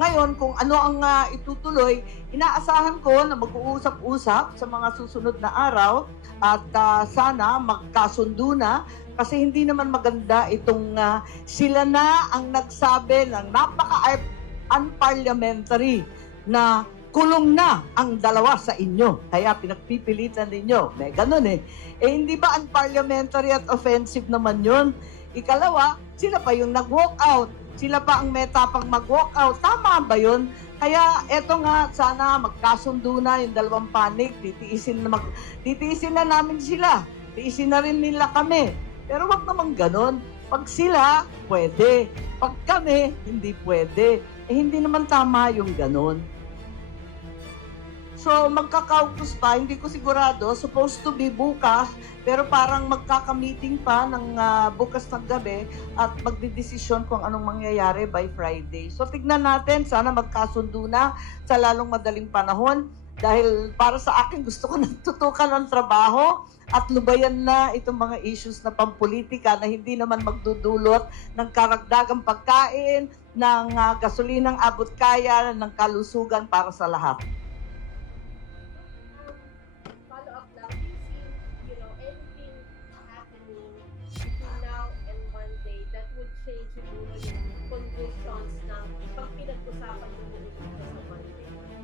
Ngayon, kung ano ang itutuloy, inaasahan ko na mag-uusap-usap sa mga susunod na araw at sana magkasundo na kasi hindi naman maganda itong sila na ang nagsabi ng napaka-unparliamentary na kulong na ang dalawa sa inyo. Kaya pinagpipilitan ninyo. May ganun eh. Eh hindi ba unparliamentary at offensive naman yun? Ikalawa, sila pa yung nag-walk out. Sila pa ang may tapang mag-walk out. Tama ba yun? Kaya eto nga, sana magkasundo na yung dalawang panig. Titiisin na namin sila. Tiisin na rin nila kami. Pero wag naman ganon. Pag sila, pwede. Pag kami, hindi pwede. Eh hindi naman tama yung ganon. So, magkakautos pa, hindi ko sigurado, supposed to be bukas, pero parang magkaka-meeting pa ng bukas ng gabi at magdidesisyon kung anong mangyayari by Friday. So, tignan natin, sana magkasundo na sa lalong madaling panahon dahil para sa akin gusto ko natutukan ng trabaho at lubayan na itong mga issues na pampolitika na hindi naman magdudulot ng karagdagang pagkain, ng gasolinang abot kaya, ng kalusugan para sa lahat.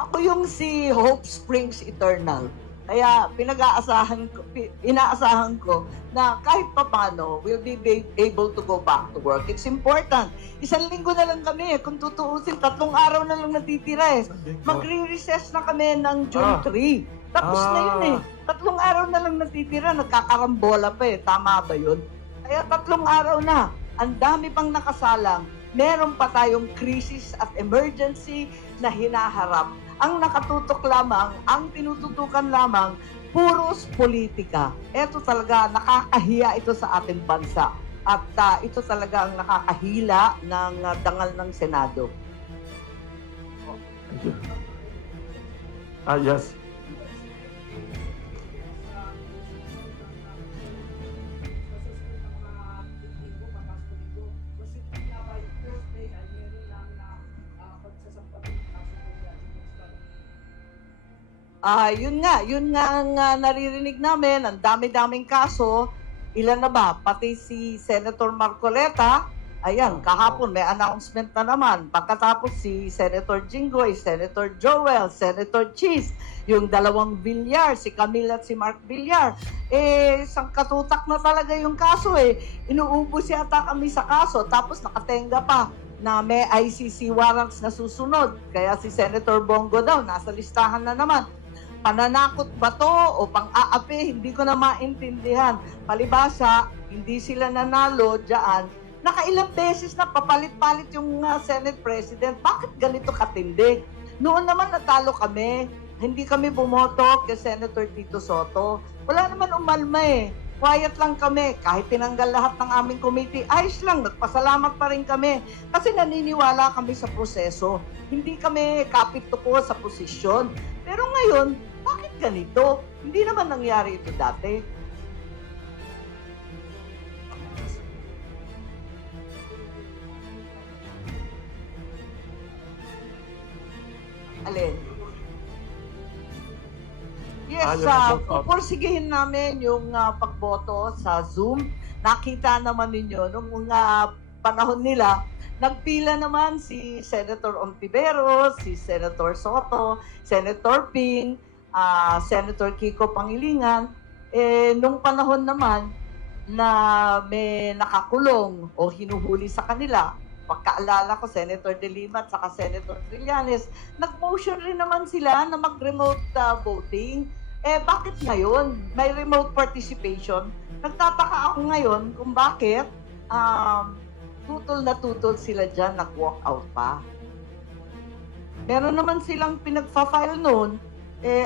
Ako yung si Hope Springs Eternal. Kaya inaasahan ko na kahit papano we'll be able to go back to work. It's important. Isang linggo na lang kami. Kung tutuusin, 3 araw na lang natitira eh. Magre-recess na kami ng June 3. Tapos na yun eh. 3 araw na lang natitira. Nagkakarambola pa eh. Tama ba yun? Kaya 3 araw na. Ang dami pang nakasalang. Meron pa tayong crisis at emergency na hinaharap. Ang nakatutok lamang, ang tinututukan lamang, puros politika. Ito talaga, nakakahiya ito sa ating bansa. At ito talaga ang nakakahila ng dangal ng Senado. Thank you. Yes. Yun nga ang naririnig namin, ang dami-daming kaso. Ilan na ba? Pati si Senator Marcoleta, ayan, kahapon may announcement na naman. Pagkatapos si Senator Jinggoy, Senator Joel, Senator Cheese, yung 2 Villar, si Camille at si Mark Villar. Isang katutak na talaga yung kaso eh. Inuubos yata kami sa kaso, tapos nakatenga pa na may ICC warrants na susunod. Kaya si Senator Bongo daw, nasa listahan na naman. Pananakot ba to o pang-aapi? Hindi ko na maintindihan. Palibasa, hindi sila nanalo dyan. Nakailang beses na papalit-palit yung Senate President. Bakit ganito katindi? Noon naman natalo kami. Hindi kami bumoto kay Senator Tito Soto. Wala naman umalma eh. Quiet lang kami. Kahit tinanggal lahat ng aming committee, ayos lang. Nagpasalamat pa rin kami. Kasi naniniwala kami sa proseso. Hindi kami kapit-tuko sa posisyon. Pero ngayon, bakit ganito? Hindi naman nangyari ito dati. Alin? Yes, pupursigihin namin yung pagboto sa Zoom. Nakita naman ninyo nung panahon nila, nagpila naman si Senator Ontiveros, si Senator Soto, Senator Ping, Senator Kiko Pangilinan. Nung panahon naman na may nakakulong o hinuhuli sa kanila, pagkaalala ko, Senator De Lima at saka Senator Trillanes, nag-motion rin naman sila na mag-remote voting. Bakit ngayon? May remote participation. Nagtataka ako ngayon kung bakit tutol na tutol sila dyan, nag-walk out pa. Meron naman silang pinagpa-file noon,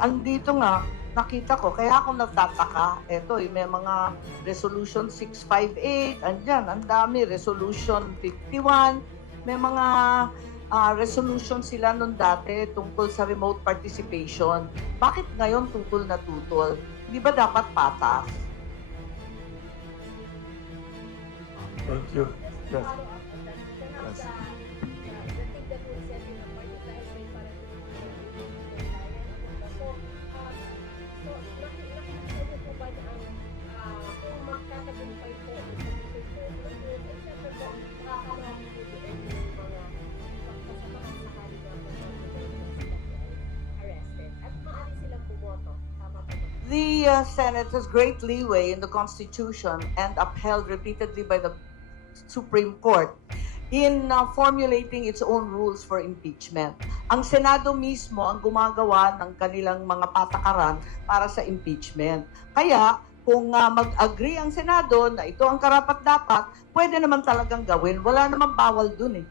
andito nga, nakita ko, kaya ako nagtataka. Eto, may mga Resolution 658, andyan, ang dami, Resolution 51, may mga resolution sila noon dati tungkol sa remote participation. Bakit ngayon tutol na tutol? Di ba dapat patas? Thank you. Yes. Yes. The Senate has great leeway in the Constitution and upheld repeatedly by the Supreme Court in formulating its own rules for impeachment. Ang Senado mismo ang gumagawa ng kanilang mga patakaran para sa impeachment. Kaya kung mag-agree ang Senado na ito ang karapat-dapat, pwede naman talagang gawin. Wala namang bawal dun eh.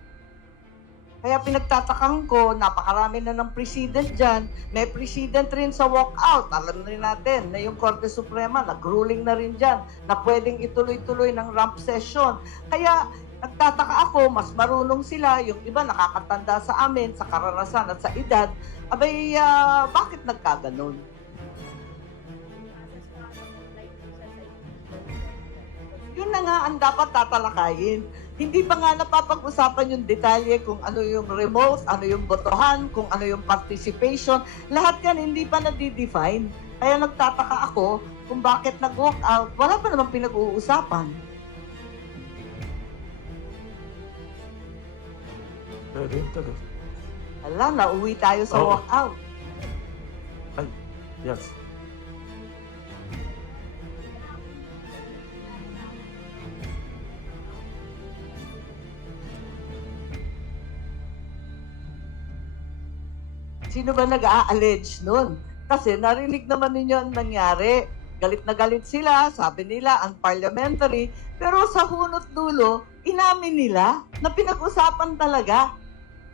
Kaya pinagtatakan ko, napakarami na ng president dyan. May president rin sa walkout. Alam rin natin na yung Korte Suprema, nag-ruling na rin dyan na pwedeng ituloy-tuloy ng rump session. Kaya nagtataka ako, mas marunong sila. Yung iba nakakatanda sa amin, sa karanasan at sa edad. Abay, bakit nagkaganon? Yun na nga ang dapat tatalakayin. Hindi pa nga napapag-usapan yung detalye kung ano yung remote, ano yung botohan, kung ano yung participation. Lahat yan hindi pa na-define. Kaya nagtataka ako kung bakit nag-walk out. Wala pa namang pinag-uusapan. Very interesting. Hala, nauwi tayo sa Oo. walk out. Ay, yes. Sino ba nag-a-allege nun? Kasi narinig naman ninyo ang nangyari. Galit na galit sila, sabi nila unparliamentary, pero sa hunot dulo, inamin nila na pinag-usapan talaga.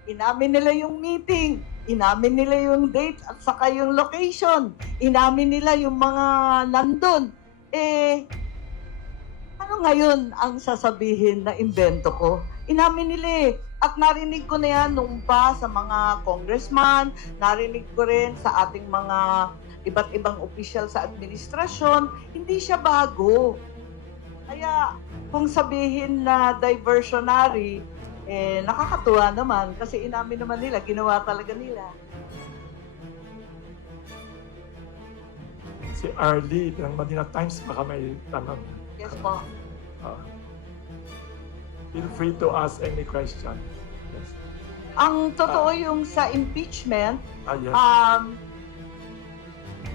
Inamin nila yung meeting, inamin nila yung date at saka yung location, inamin nila yung mga nandun. Ano ngayon ang sasabihin na imbento ko? Inamin nila eh. At narinig ko na yan noong pa sa mga congressman, narinig ko rin sa ating mga iba't ibang opisyal sa administrasyon, hindi siya bago. Kaya kung sabihin na diversionary, nakakatuwa naman kasi inamin naman nila, ginawa talaga nila. Si Arlie ng Manila Times, baka may tanong. Yes po. Feel free to ask any question. Yes. Ang totoo yung sa impeachment, Yes.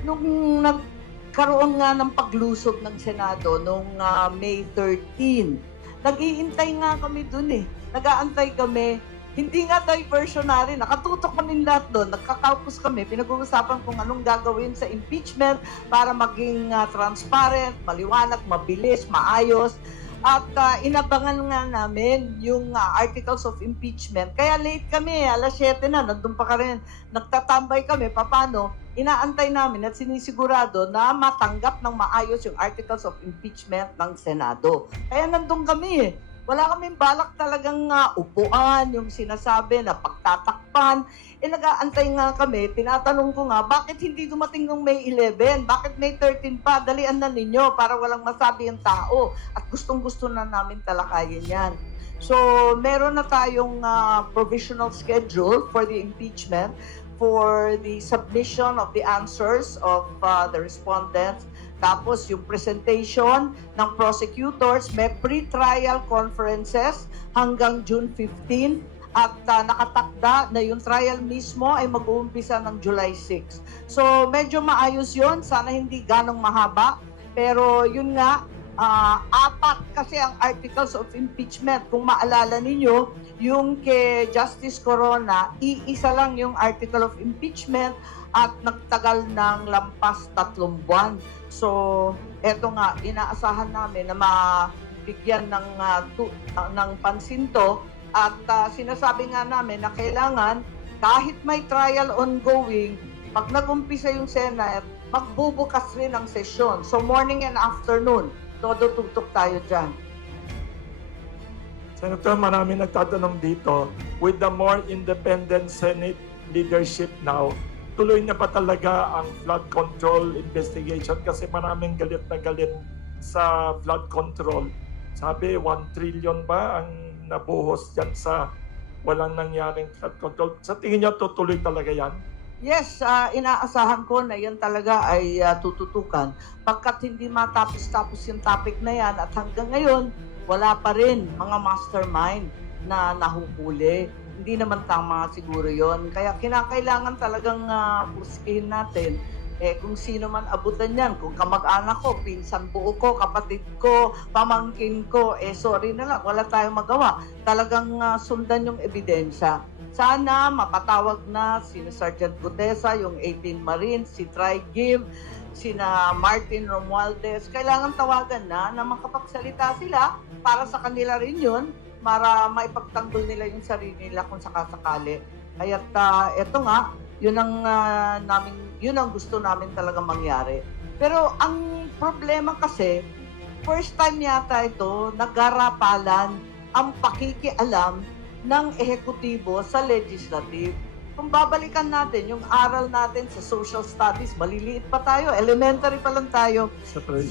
nung nagkaroon nga ng paglusob ng Senado nung May 13, nag-iintay nga kami dun eh. Nag-aantay kami. Hindi nga diversionary. Nakatutok kami lahat doon. Nagkakaupos kami. Pinag-uusapan kung anong gagawin sa impeachment para maging transparent, maliwanag, mabilis, maayos. At inabangan nga namin yung articles of impeachment. Kaya late kami, alas 7 na, nandun pa ka rin. Nagtatambay kami, paano? Inaantay namin at sinisigurado na matanggap ng maayos yung articles of impeachment ng Senado. Kaya nandun kami eh. Wala kaming balak talagang upuan, yung sinasabi na pagtatakpan. Nag-aantay nga kami, tinatanong ko nga, bakit hindi dumating nung May 11? Bakit May 13 pa? Dalian na ninyo para walang masabi yung tao. At gustong-gusto na namin talakayin yan. So, meron na tayong provisional schedule for the impeachment, for the submission of the answers of the respondents. Tapos yung presentation ng prosecutors, may pre-trial conferences hanggang June 15 at nakatakda na yung trial mismo ay mag-uumpisa ng July 6. So medyo maayos yun, sana hindi ganong mahaba. Pero yun nga, 4 kasi ang articles of impeachment. Kung maalala ninyo, yung kay Justice Corona, iisa lang yung article of impeachment at nagtagal ng lampas 3 buwan. So, eto nga, inaasahan namin na mabigyan ng pansin to at sinasabi nga namin na kailangan kahit may trial ongoing, pag nag-umpisa yung Senate, magbubukas rin ang sesyon. So, morning and afternoon, todo tutok tayo dyan. Senator, marami nagtatanong dito, with the more independent Senate leadership now, tuloy na pa talaga ang flood control investigation kasi maraming galit na galit sa flood control. Sabi, 1 trillion ba ang nabuhos dyan sa walang nangyaring flood control? Sa tingin niyo, tutuloy talaga yan? Yes, inaasahan ko na yan talaga ay tututukan. Pagkat hindi matapos-tapos yung topic na yan at hanggang ngayon, wala pa rin mga mastermind na nahuhuli. Hindi naman tama siguro yon. Kaya kinakailangan talagang pusihin natin Kung sino man abutan yan, kung kamag-anak ko, pinsan buo ko, kapatid ko, pamangkin ko, sorry na lang, wala tayong magawa. Talagang sundan yung ebidensya. Sana mapatawag na si Sergeant Gutesa, yung 18 Marines, si Tri Give, sina Martin Romualdez. Kailangan tawagan na makapagsalita sila para sa kanila rin yun, para maipagtanggol nila yung sarili nila kung sakasakali. Kaya't eto nga, yun ang gusto namin talaga mangyari. Pero ang problema kasi, first time yata ito, nagarapalan ang pakikialam ng ehekutibo sa legislative. Kung babalikan natin yung aral natin sa social studies, maliliit pa tayo, elementary pa lang tayo,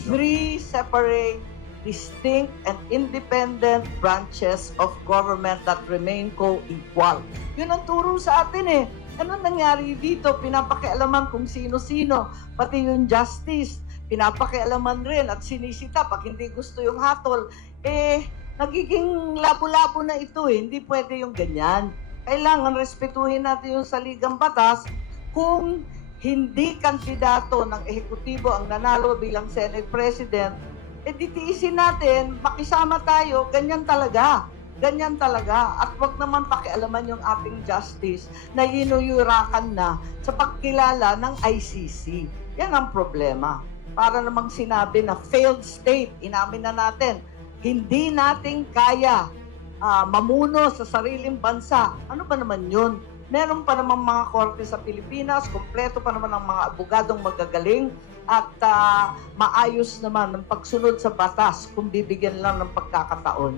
three separate, distinct and independent branches of government that remain co-equal. Yun ang turo sa atin eh. Ano nangyari dito? Pinapakialaman kung sino-sino, pati yung justice, pinapakialaman rin at sinisita pag hindi gusto yung hatol. Nagiging labo-labo na ito eh. Hindi pwede yung ganyan. Kailangan respetuhin natin yung saligang batas. Kung hindi kandidato ng ehekutibo ang nanalo bilang Senate President, ditiisin natin, makisama tayo, ganyan talaga. Ganyan talaga. At wag naman pakialaman yung ating justice na inuyurakan na sa pagkilala ng ICC. Yan ang problema. Para namang sinabi na failed state, inamin na natin, hindi natin kaya mamuno sa sariling bansa. Ano ba naman yun? Meron pa naman mga korte sa Pilipinas, kompleto pa naman ang mga abogadong magagaling at maayos naman ang pagsunod sa batas kung bibigyan lang ng pagkakataon.